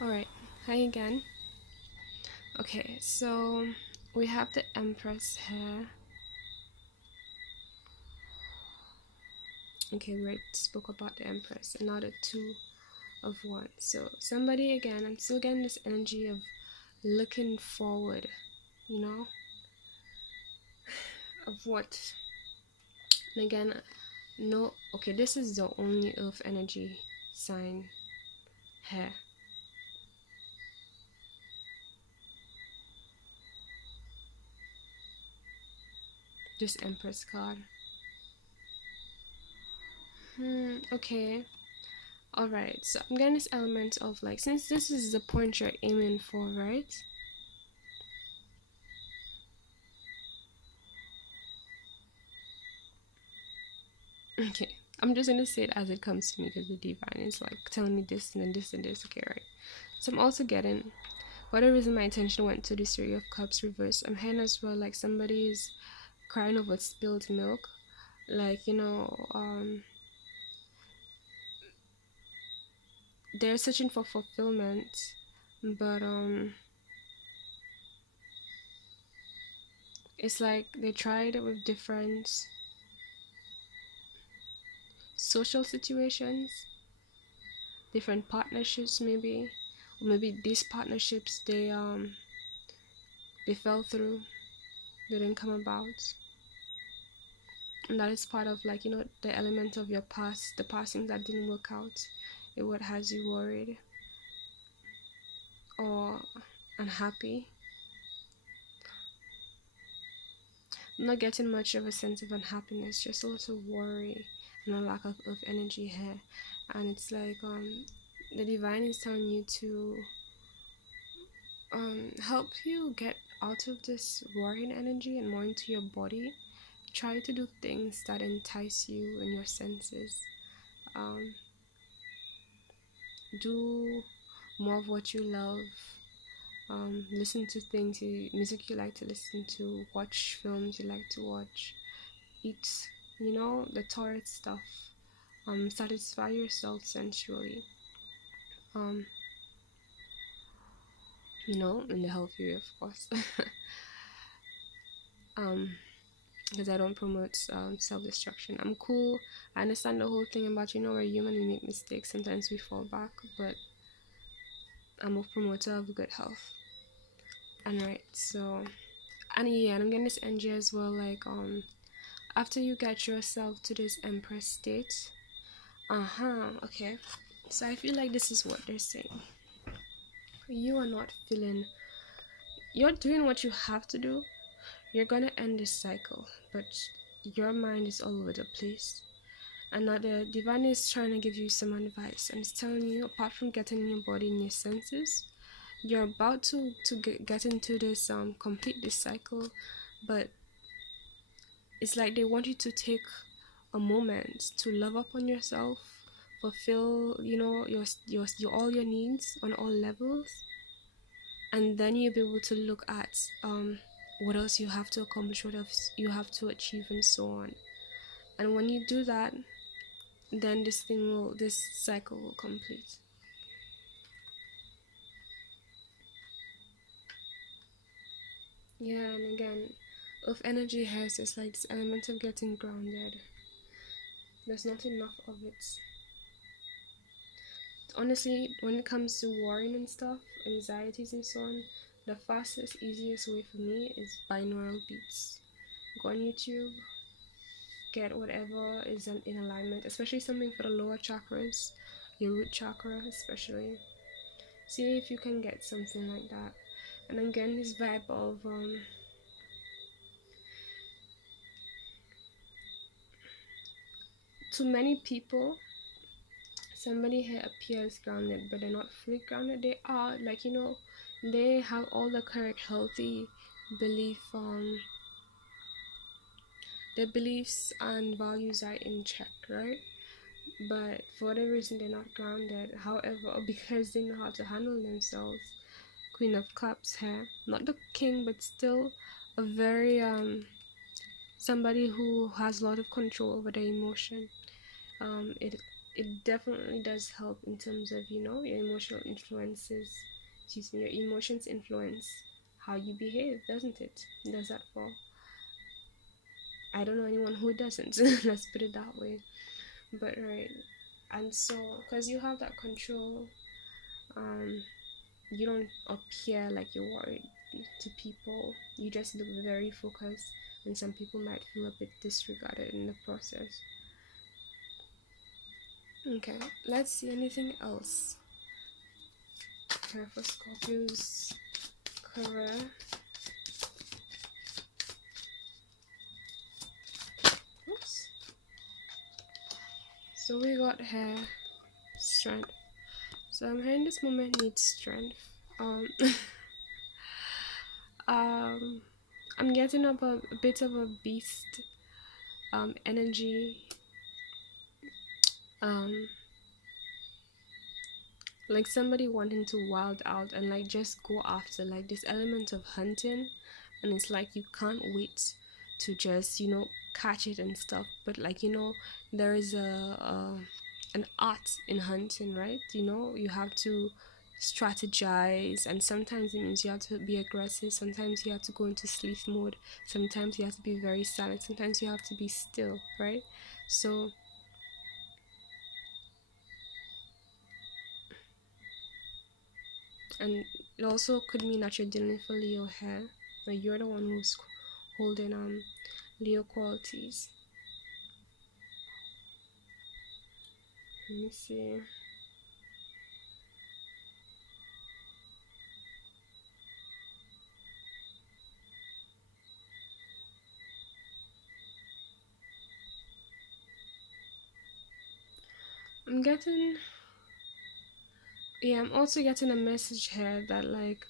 Alright, hi again. Okay, so we have the Empress here. Okay, we already spoke about the Empress, and now the Two of Wands. So somebody, again, I'm still getting this energy of looking forward, you know, of what. And again, no, okay, this is the only Earth energy sign here. This Empress card. Okay. Alright, so I'm getting this element of like, since this is the point you're aiming for, right? Okay, I'm just gonna say it as it comes to me because the divine is like telling me this and then this and this. Okay, right. So I'm also getting, whatever reason my attention went to the Three of Cups reverse. I'm hearing as well like somebody is crying over spilled milk, like they're searching for fulfillment, but it's like they tried it with different social situations, different partnerships maybe, or maybe these partnerships they fell through, they didn't come about. And that is part of like the element of your past, the past things that didn't work out, what has you worried or unhappy. I'm not getting much of a sense of unhappiness, just a little worry and a lack of energy here. And it's like the divine is telling you to help you get out of this worrying energy and more into your body. Try to do things that entice you and your senses. um, do more of what you love. Listen to things music you like to listen to, watch films you like to watch, eat the torrid stuff. Satisfy yourself sensually, um in the healthy way, of course. um because I don't promote self-destruction. I'm cool. I understand the whole thing about we're human, we make mistakes, sometimes we fall back, but I'm a promoter of good health. And right, so, and yeah, and I'm getting this energy as well, like after you get yourself to this Empress state. Okay, so I feel like this is what they're saying. You are not feeling, you're doing what you have to do. You're gonna end this cycle, but your mind is all over the place. And now the divine is trying to give you some advice, and it's telling you, apart from getting in your body and your senses, you're about to get into this complete this cycle, but it's like they want you to take a moment to love up on yourself, fulfill your all your needs on all levels, and then you'll be able to look at what else you have to accomplish, what else you have to achieve, and so on. And when you do that, then this cycle will complete. Yeah, and again, if energy has, it's like this element of getting grounded. There's not enough of it. Honestly, when it comes to worrying and stuff, anxieties and so on, the fastest, easiest way for me is binaural beats. Go on YouTube, get whatever is in alignment, especially something for the lower chakras, your root chakra especially. See if you can get something like that. And I'm getting this vibe of to many people, somebody here appears grounded, but they're not fully grounded. They are like they have all the correct healthy belief, their beliefs and values are in check, right? But for whatever reason they're not grounded, however, or because they know how to handle themselves. Queen of Cups here, not the king, but still a very somebody who has a lot of control over their emotion. It it definitely does help in terms of, you know, your emotional influences. Excuse me, your emotions influence how you behave, doesn't it? Does that fall? I don't know anyone who doesn't. Let's put it that way. But right, and so because you have that control, um, you don't appear like you're worried to people. You just look very focused, and some people might feel a bit disregarded in the process. Okay, let's see anything else. Okay, for Scorpio's career. Oops. So we got here strength. So I'm hearing this moment needs strength. Um, um, I'm getting up a bit of a beast energy. Um, like somebody wanting to wild out and like just go after like this element of hunting, and it's like you can't wait to just, you know, catch it and stuff. But like, you know, there is an art in hunting, right? You know, you have to strategize, and sometimes it means you have to be aggressive, sometimes you have to go into sleep mode, sometimes you have to be very silent, sometimes you have to be still, right? So and it also could mean that you're dealing with a Leo here, like you're the one who's holding Leo qualities. Let me see. I'm getting, yeah, I'm also getting a message here that like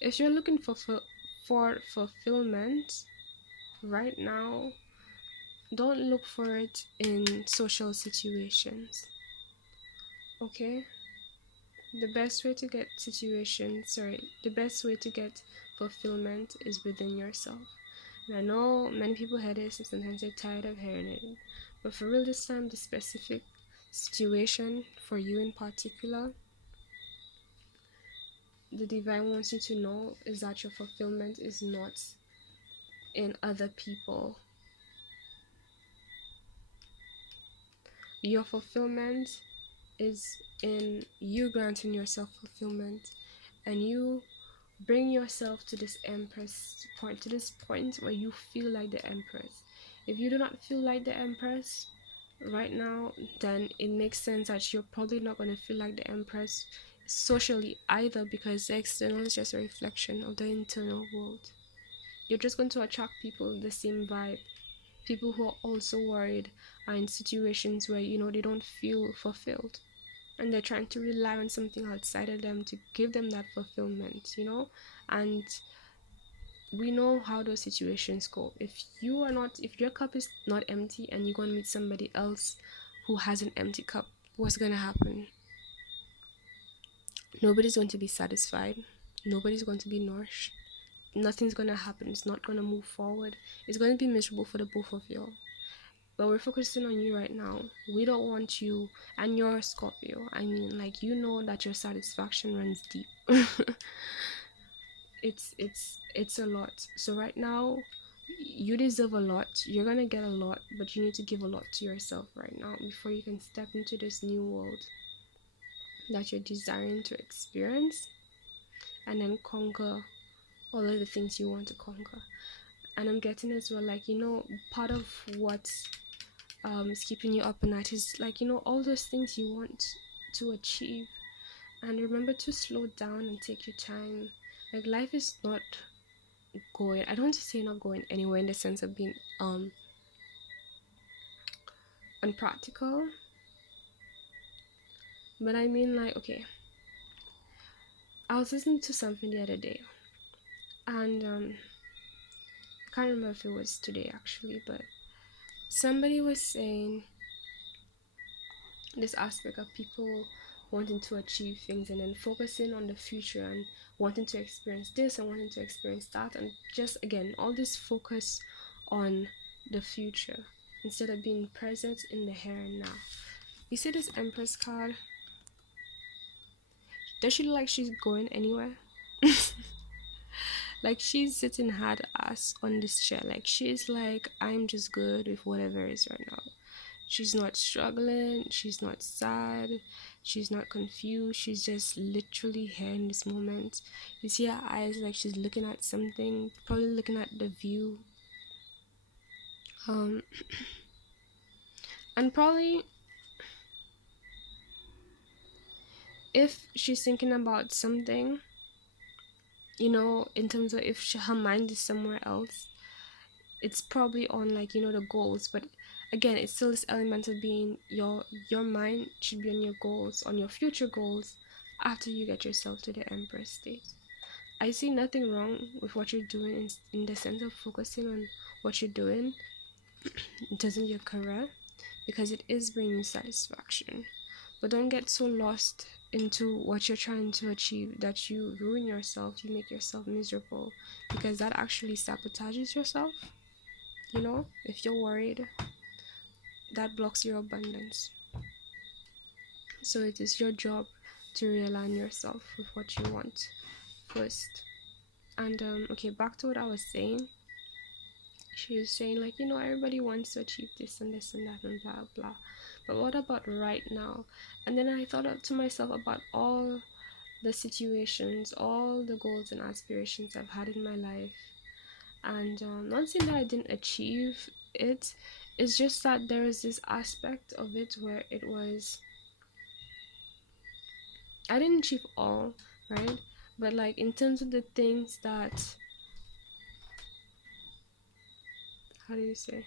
if you're looking for fulfillment right now, don't look for it in social situations. Okay? The best way to get fulfillment is within yourself. And I know many people hear this and sometimes they're tired of hearing it. But for real this time, the specific situation for you in particular, the divine wants you to know is that your fulfillment is not in other people. Your fulfillment is in you granting yourself fulfillment, and you bring yourself to this empress point, to this point where you feel like the empress. If you do not feel like the empress right now, then it makes sense that you're probably not going to feel like the empress socially either, because the external is just a reflection of the internal world. You're just going to attract people with the same vibe, people who are also worried, are in situations where, you know, they don't feel fulfilled, and they're trying to rely on something outside of them to give them that fulfillment, you know. And we know how those situations go. If your cup is not empty and you're going to meet somebody else who has an empty cup, what's going to happen? Nobody's going to be satisfied, nobody's going to be nourished, nothing's going to happen, it's not going to move forward, it's going to be miserable for the both of you. But we're focusing on you right now. We don't want you, and you're a Scorpio. I mean, like, you know that your satisfaction runs deep. It's a lot. So right now, you deserve a lot. You're gonna get a lot, but you need to give a lot to yourself right now before you can step into this new world that you're desiring to experience, and then conquer all of the things you want to conquer. And I'm getting as well, like, you know, part of what is keeping you up at night is like, you know, all those things you want to achieve. And remember to slow down and take your time. Like, life is not going, I don't want to say not going anywhere in the sense of being unpractical, but I mean, like, okay, I was listening to something the other day, and I can't remember if it was today actually, but somebody was saying this aspect of people wanting to achieve things and then focusing on the future and wanting to experience this and wanting to experience that, and just again all this focus on the future instead of being present in the here and now. You see this Empress card? Does she look like she's going anywhere? Like she's sitting hard ass on this chair. Like she's like, I'm just good with whatever is right now. She's not struggling, she's not sad, she's not confused, she's just literally here in this moment. You see her eyes like she's looking at something, probably looking at the view. And probably if she's thinking about something, you know, in terms of if her mind is somewhere else, it's probably on like, you know, the goals. But again, it's still this element of being your mind should be on your goals, on your future goals, after you get yourself to the Empress state. I see nothing wrong with what you're doing in the sense of focusing on what you're doing in terms of your career, because it is bringing you satisfaction. But don't get so lost into what you're trying to achieve that you ruin yourself, you make yourself miserable, because that actually sabotages yourself. You know, if you're worried, that blocks your abundance. So it is your job to realign yourself with what you want first. And okay, back to what I was saying. She was saying like, you know, everybody wants to achieve this and this and that and blah blah, but what about right now? And then I thought to myself about all the situations, all the goals and aspirations I've had in my life. And not saying that I didn't achieve it, it's just that there is this aspect of it where it was, I didn't achieve all, right? But like in terms of the things that, how do you say,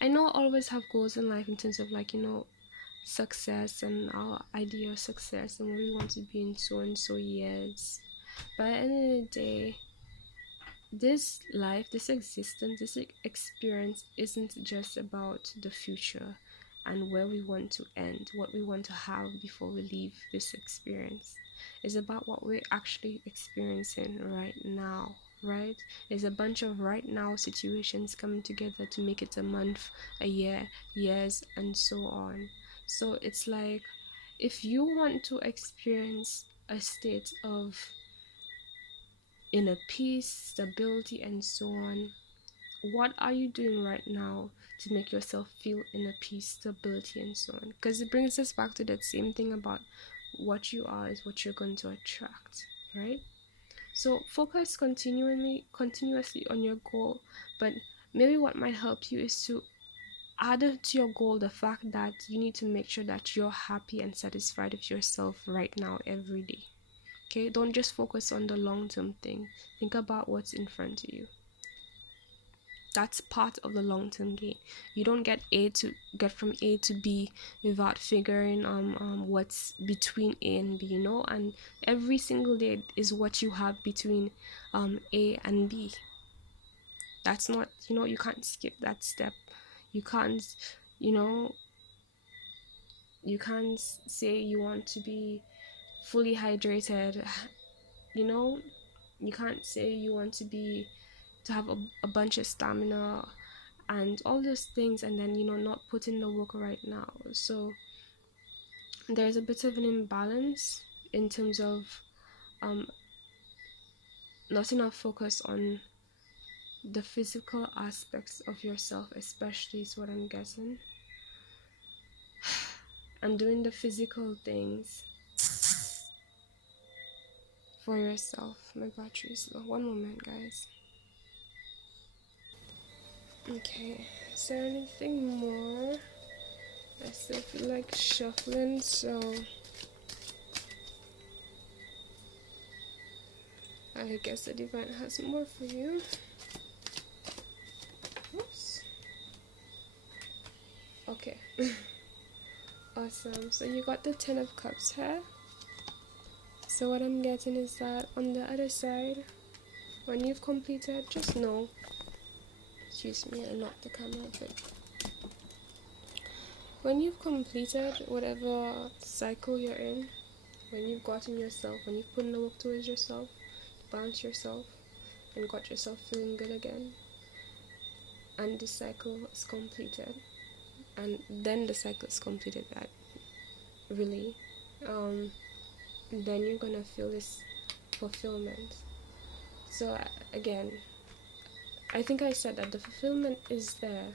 I know I always have goals in life in terms of like, you know, success and our idea of success and where we want to be in so and so years. But at the end of the day, this life, this existence, this experience isn't just about the future and where we want to end, what we want to have before we leave this experience. It's about what we're actually experiencing right now, right? There's a bunch of right now situations coming together to make it a month, a year, years, and so on. So it's like, if you want to experience a state of inner peace, stability, and so on, what are you doing right now to make yourself feel inner peace, stability, and so on? Because it brings us back to that same thing about what you are is what you're going to attract, right? So focus continuously on your goal, but maybe what might help you is to add to your goal the fact that you need to make sure that you're happy and satisfied with yourself right now every day. Okay, don't just focus on the long-term thing. Think about what's in front of you. That's part of the long-term gain. You don't get from A to B without figuring what's between A and B, you know. And every single day is what you have between A and B. That's not, you know, you can't skip that step. You can't, you know, you can't say you want to be fully hydrated, you know. You can't say you want to have a bunch of stamina and all those things, and then, you know, not put in the work right now. So there's a bit of an imbalance in terms of not enough focus on the physical aspects of yourself, especially is what I'm guessing, and doing the physical things for yourself. My battery is low. One moment, guys. Okay, is there anything more? I still feel like shuffling, so I guess the divine has more for you. Oops. Okay. Awesome. So you got the 10 of Cups here. So what I'm getting is that on the other side, when you've completed, just know, excuse me, I knocked the camera a bit. When you've completed whatever cycle you're in, when you've gotten yourself, when you've put in the work towards yourself, to balance yourself, and got yourself feeling good again, and the cycle is completed, and then the cycle is completed, that really, then you're gonna feel this fulfillment. So again, I think I said that the fulfillment is there.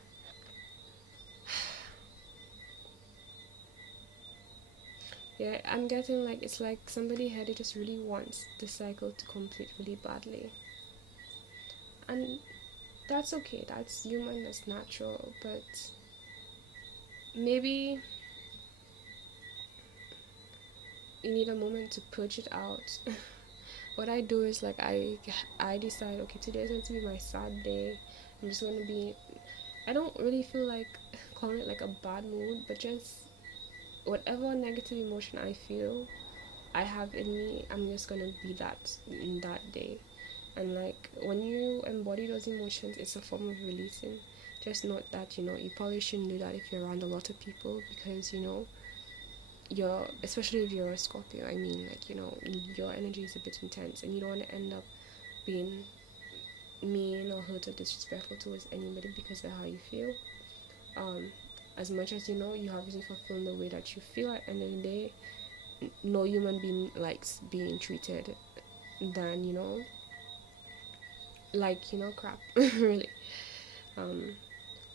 Yeah, I'm getting like it's like somebody here, they just really wants the cycle to complete really badly, and that's okay. That's human. That's natural. But maybe you need a moment to purge it out. What I do is like I decide, okay, today is going to be my sad day. I'm just going to be, I don't really feel like calling it like a bad mood, but just whatever negative emotion I feel I have in me, I'm just going to be that in that day. And like when you embody those emotions, it's a form of releasing. Just note that, you probably shouldn't do that if you're around a lot of people, because you're, especially if you're a Scorpio, I mean, like, your energy is a bit intense, and you don't want to end up being mean or hurt or disrespectful towards anybody because of how you feel. As much as you have reason for feeling the way that you feel, at the end of the day, no human being likes being treated than, crap, really.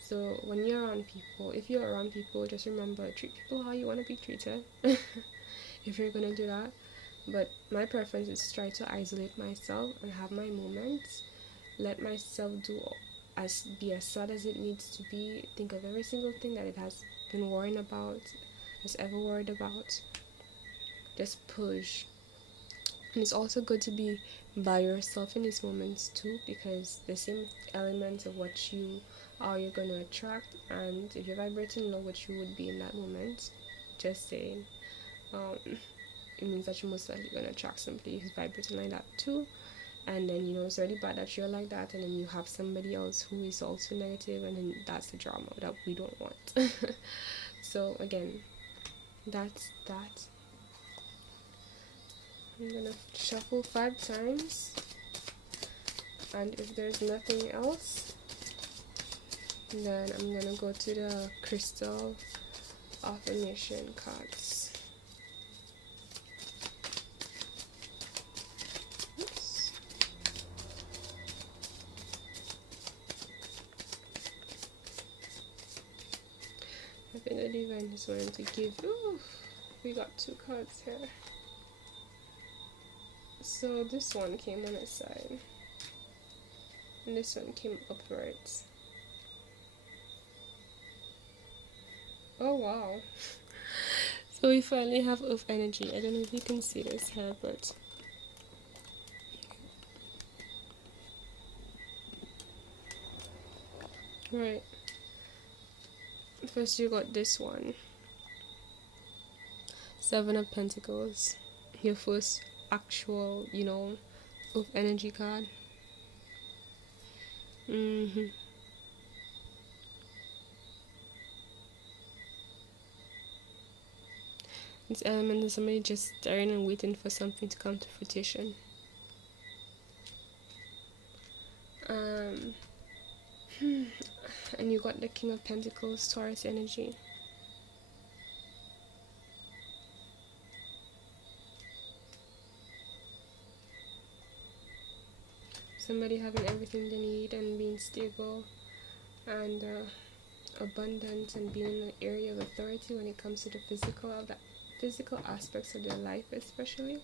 So when you're around people, if you're around people, just remember, treat people how you want to be treated. If you're gonna do that. But my preference is to try to isolate myself and have my moments, let myself be as sad as it needs to be, think of every single thing that it has been worrying about, has ever worried about, just push. And it's also good to be by yourself in these moments too, because the same elements of what you are, you're going to attract. And if you're vibrating low, what you would be in that moment, just saying, it means that you're most likely going to attract somebody who's vibrating like that too. And then it's already bad that you're like that, and then you have somebody else who is also negative, and then that's the drama that we don't want. So again, that's that. I'm gonna shuffle 5 times, and if there's nothing else, then I'm gonna go to the crystal affirmation cards. Oops. I think the divine is wanting to give. Ooh, we got 2 cards here. So this one came on its side, and this one came upwards. Oh wow. So we finally have Earth energy. I don't know if you can see this here, but right. First you got this one. 7 of Pentacles. Your first actual, Earth energy card. This element is somebody just staring and waiting for something to come to fruition. And you got the King of Pentacles, Taurus energy. Somebody having everything they need and being stable and abundant, and being in an area of authority when it comes to the physical aspects of their life, especially.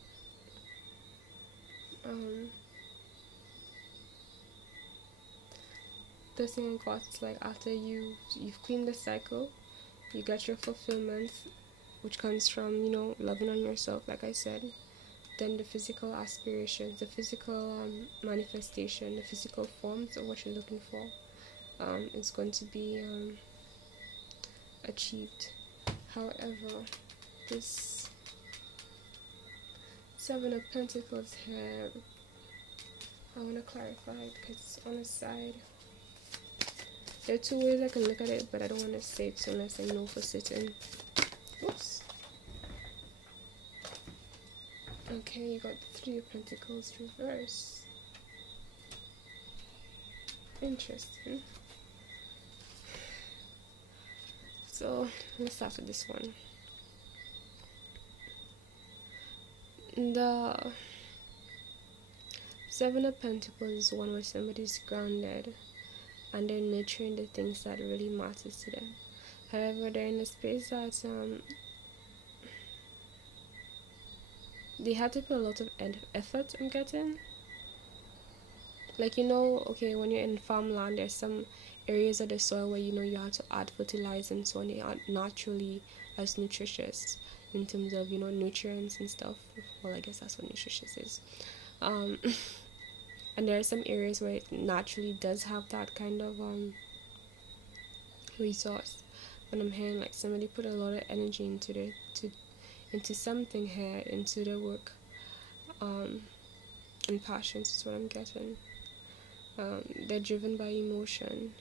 The thing I got is like, after you've cleaned the cycle, you get your fulfillment, which comes from loving on yourself, like I said. Then the physical aspirations, the physical manifestation, the physical forms of what you're looking for, is going to be achieved. However, this 7 of Pentacles here, I want to clarify because it's on the side. There are 2 ways I can look at it, but I don't want to say it unless I know for certain. Oops. Okay, you got 3 of Pentacles reverse. Interesting. So let's start with this one. The Seven of Pentacles is one where somebody's grounded and they're nurturing the things that really matters to them. However, they're in a space that they have to put a lot of effort. I'm getting, like, okay, when you're in farmland, there's some areas of the soil where you have to add fertilizer and so on. They aren't naturally as nutritious in terms of nutrients and stuff. Well, I guess that's what nutritious is. um and there are some areas where it naturally does have that kind of resource. But I'm hearing like somebody put a lot of energy into something here, into their work, and passions is what I'm getting. They're driven by emotion,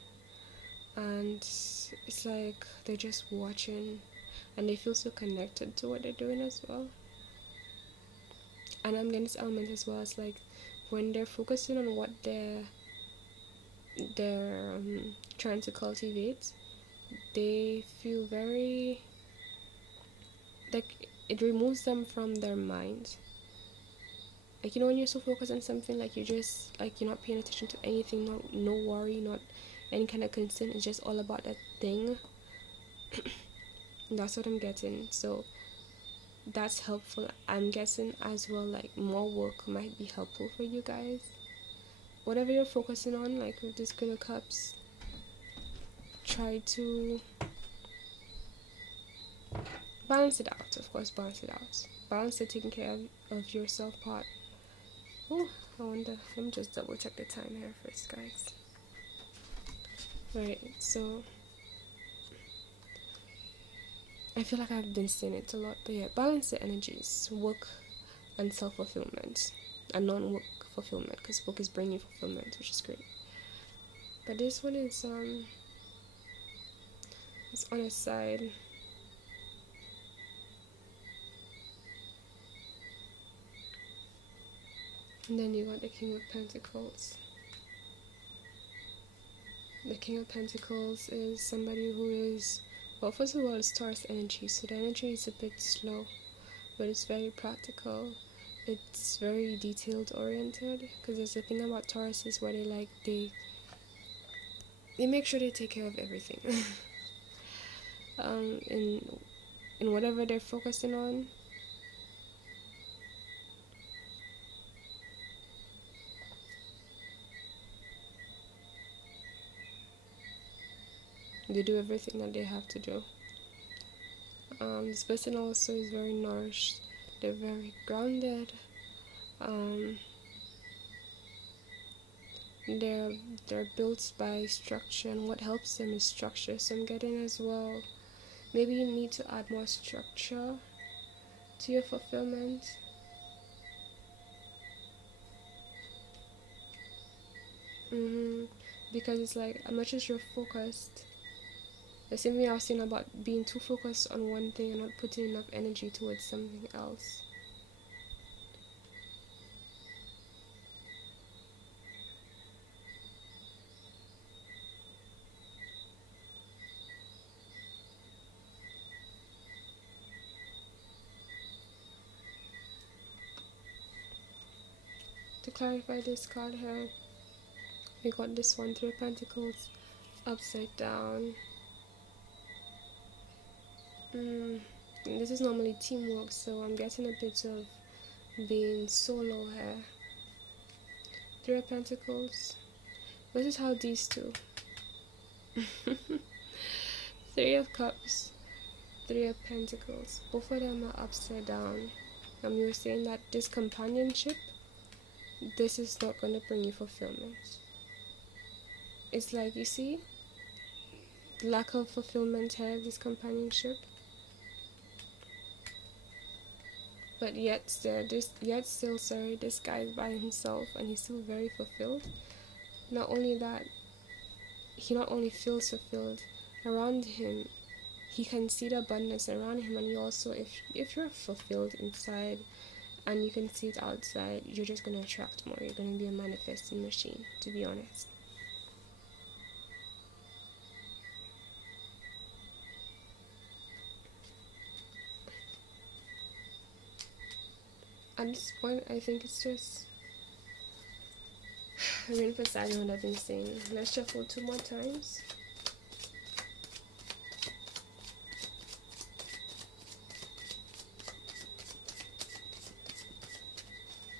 and it's like they're just watching, and they feel so connected to what they're doing as well. And I'm getting this element as well. It's like when they're focusing on what they're trying to cultivate, they feel very like it removes them from their mind. Like, when you're so focused on something, like you're just like you're not paying attention to anything, no worry, not any kind of concern. It's just all about that thing. And that's what I'm getting. So that's helpful. I'm guessing as well, like more work might be helpful for you guys. Whatever you're focusing on, like with this Queen of Cups, try to balance it out. Of course, balance it out. Balance the taking care of yourself part. Oh, I wonder. Let me just double check the time here first, guys. Right, so I feel like I've been saying it a lot, but yeah, balance the energies, work and self-fulfillment, and non-work fulfillment, because work is bringing fulfillment, which is great. But this one is it's on its side. And then you got the King of Pentacles. The King of Pentacles is somebody who is, well, first of all, it's Taurus energy, so the energy is a bit slow, but it's very practical. It's very detailed oriented, because there's a thing about Taurus is where they make sure they take care of everything. In whatever they're focusing on. They do everything that they have to do. This person also is very nourished. They're very grounded. Um, they're built by structure, and what helps them is structure. So I'm getting as well. Maybe you need to add more structure to your fulfillment. Because it's like, as much as you're focused, the same thing I was saying about being too focused on one thing and not putting enough energy towards something else. To clarify this card here, we got this one, Three of Pentacles, upside down. This is normally teamwork, so I'm getting a bit of being solo here. Three of Pentacles. This is how these two. Three of Cups, Three of Pentacles. Both of them are upside down. You were saying that this companionship, this is not going to bring you fulfillment. It's like, you see, lack of fulfillment here, this companionship. But yet still, this guy's by himself and he's still very fulfilled. Not only that, he not only feels fulfilled around him, he can see the abundance around him, and you also, if you're fulfilled inside and you can see it outside, you're just going to attract more. You're going to be a manifesting machine, to be honest. at this point, I think it's just re-emphasizing what I've been saying. Let's shuffle 2 more times.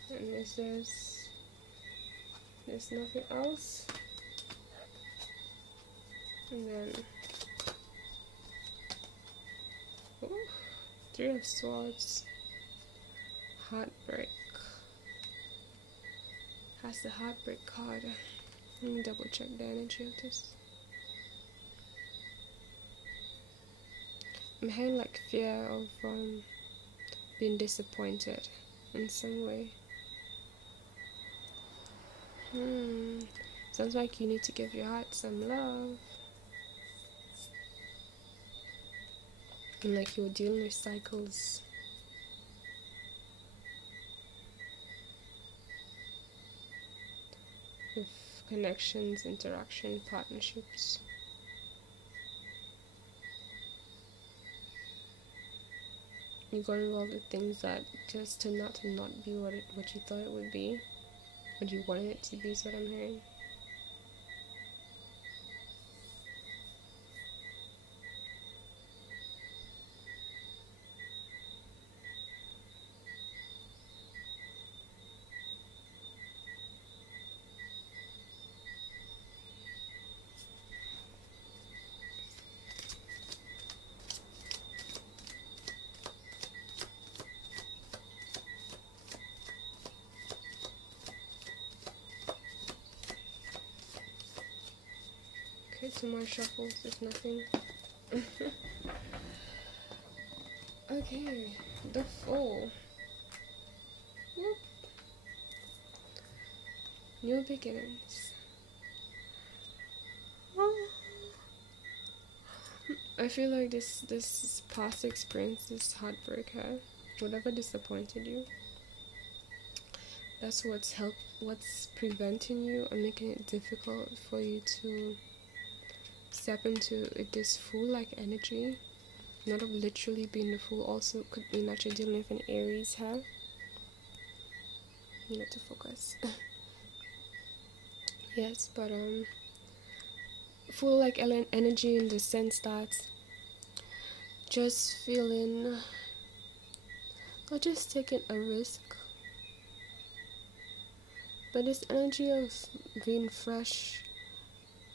And if there's nothing else, and then 3 of Swords, Heartbreak. Has the Heartbreak card. Let me double check the energy of this. I'm having like fear of being disappointed in some way. Sounds like you need to give your heart some love. And like you're dealing with cycles. With connections, interaction, partnerships. You got involved with things that just turned out to not be what you thought it would be. What you wanted it to be is what I'm hearing. Okay, 2 more shuffles, if nothing. Okay, the Fool. Whoop. New beginnings. I feel like this past experience, this heartbreak, whatever disappointed you, that's what's preventing you and making it difficult for you to step into this Fool-like energy. Not of literally being the Fool, also could mean that you're dealing with an Aries here. You need to focus. Yes, but Fool-like energy in the sense that just feeling, or just taking a risk, but this energy of being fresh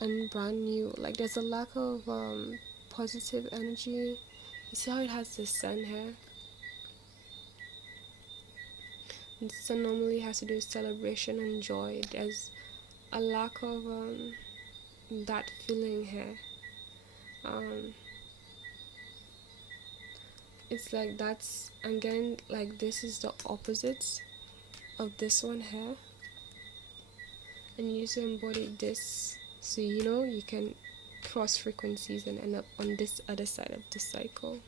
and brand new, like there's a lack of positive energy. You see how it has the sun here? And the sun normally has to do with celebration and joy. There's a lack of that feeling here. It's like that's, again, like this is the opposite of this one here, and you need to embody this so you can cross frequencies and end up on this other side of the cycle.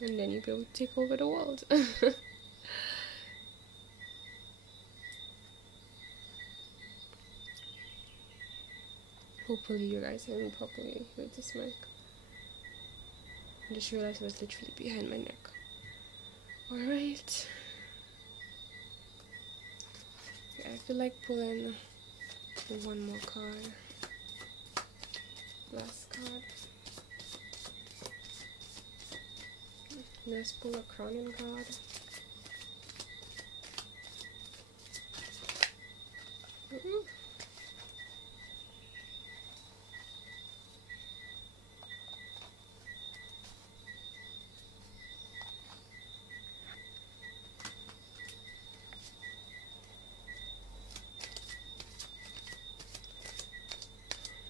And then you'll be able to take over the world. Hopefully you guys hear me properly with this mic. I just realized it was literally behind my neck. Alright. Yeah, I feel like pulling one more card. Last card. Let's pull a crowning card.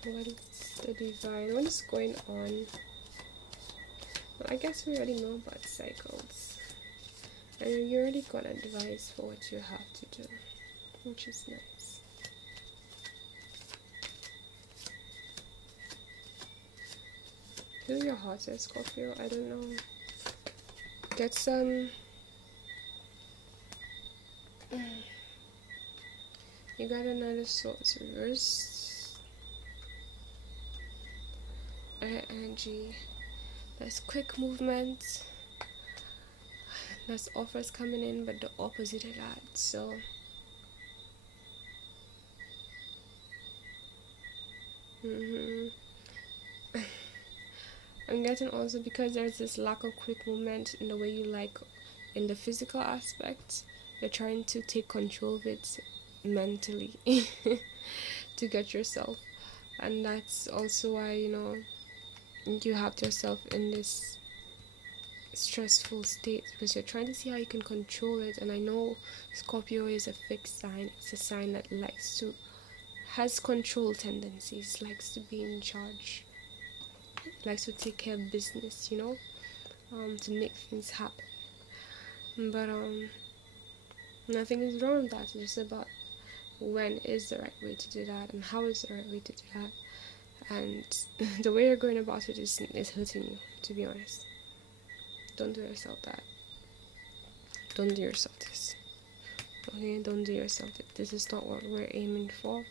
What's the divine? What is going on? Well, I guess we already know about cycles. And you already got advice for what you have to do, which is nice. Feel your heart there, Scorpio. I don't know. Get some You got another Swords reversed. Air energy. There's quick movement. There's offers coming in, but the opposite of that. So I'm getting also, because there's this lack of quick movement in the way you like in the physical aspect, you're trying to take control of it mentally to get yourself. And that's also why, you have yourself in this stressful state, because you're trying to see how you can control it. And I know Scorpio is a fixed sign. It's a sign that has control tendencies, likes to be in charge, likes to take care of business, to make things happen. But nothing is wrong with that. It's just about when is the right way to do that, and how is the right way to do that. And the way you're going about it is hurting you, to be honest. Don't do yourself that. Don't do yourself this. Okay, don't do yourself this. This is not what we're aiming for.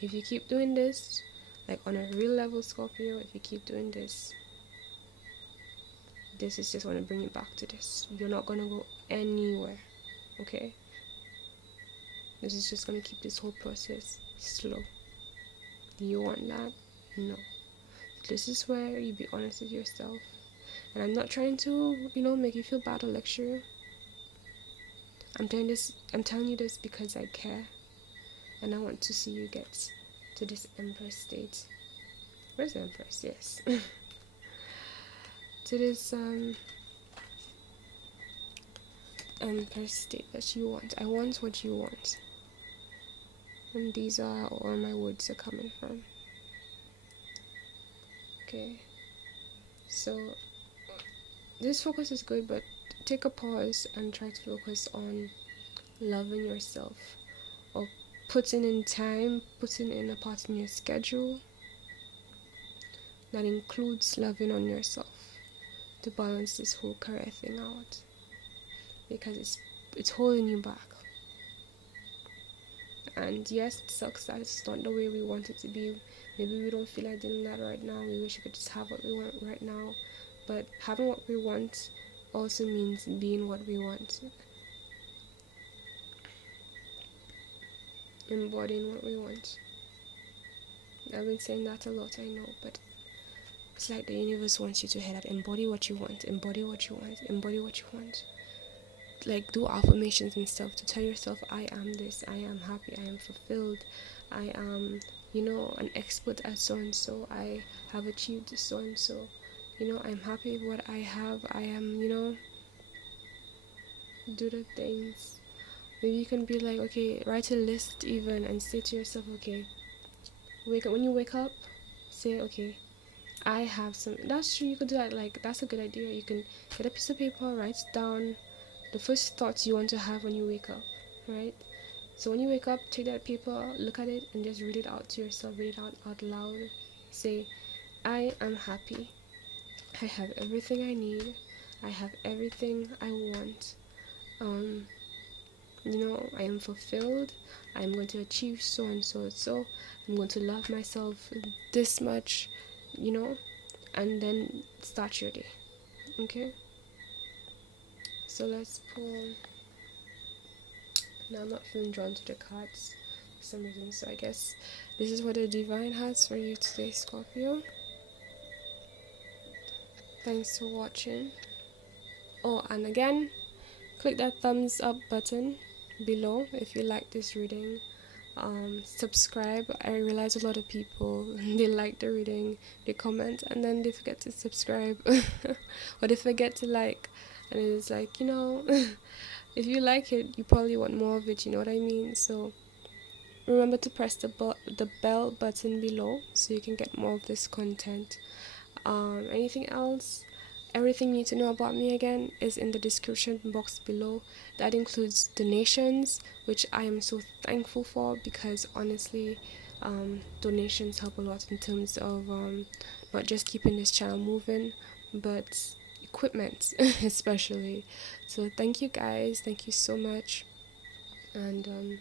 If you keep doing this, like on a real level, Scorpio, if you keep doing this, this is just going to bring you back to this. You're not going to go anywhere. Okay? This is just going to keep this whole process slow. Do you want that? No. This is where you be honest with yourself. And I'm not trying to, make you feel bad or lecture you. I'm telling you this because I care. And I want to see you get to this Empress state. Where's the Empress? Yes. To this Empress state that you want. I want what you want. And these are all my words are coming from. Okay. So this focus is good, but take a pause and try to focus on loving yourself, or putting in time, putting in a part in your schedule that includes loving on yourself to balance this whole career thing out, because it's holding you back. And yes, it sucks that it's not the way we want it to be. Maybe we don't feel like doing that right now. We wish we could just have what we want right now. But having what we want also means being what we want. Embodying what we want. I've been saying that a lot, I know, but it's like the universe wants you to hear that. Embody what you want. Embody what you want. Embody what you want. Like, do affirmations and stuff to tell yourself, I am this, I am happy, I am fulfilled, I am, an expert at so and so, I have achieved so and so, I'm happy with what I have, I am, do the things. Maybe you can be like, okay, write a list even and say to yourself, okay, when you wake up, say, okay, I have some. That's true, you could do that. Like, that's a good idea. You can get a piece of paper, write down the first thoughts you want to have when you wake up, right? So when you wake up, take that paper, look at it, and just read it out to yourself. Read it out loud. Say, I am happy. I have everything I need. I have everything I want. I am fulfilled. I'm going to achieve so and so and so. I'm going to love myself this much, and then start your day. Okay? So let's pull. Now I'm not feeling drawn to the cards for some reason, so I guess this is what the divine has for you today, Scorpio. Thanks for watching. Oh, and again, click that thumbs up button below if you like this reading. Subscribe. I realize a lot of people, they like the reading, they comment, and then they forget to subscribe or they forget to like, and it's like, if you like it, you probably want more of it, you know what I mean? So remember to press the bell button below so you can get more of this content. Anything else? Everything you need to know about me again is in the description box below. That includes donations, which I am so thankful for, because honestly, donations help a lot in terms of not just keeping this channel moving, but equipment especially. So thank you guys, thank you so much, and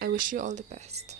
I wish you all the best.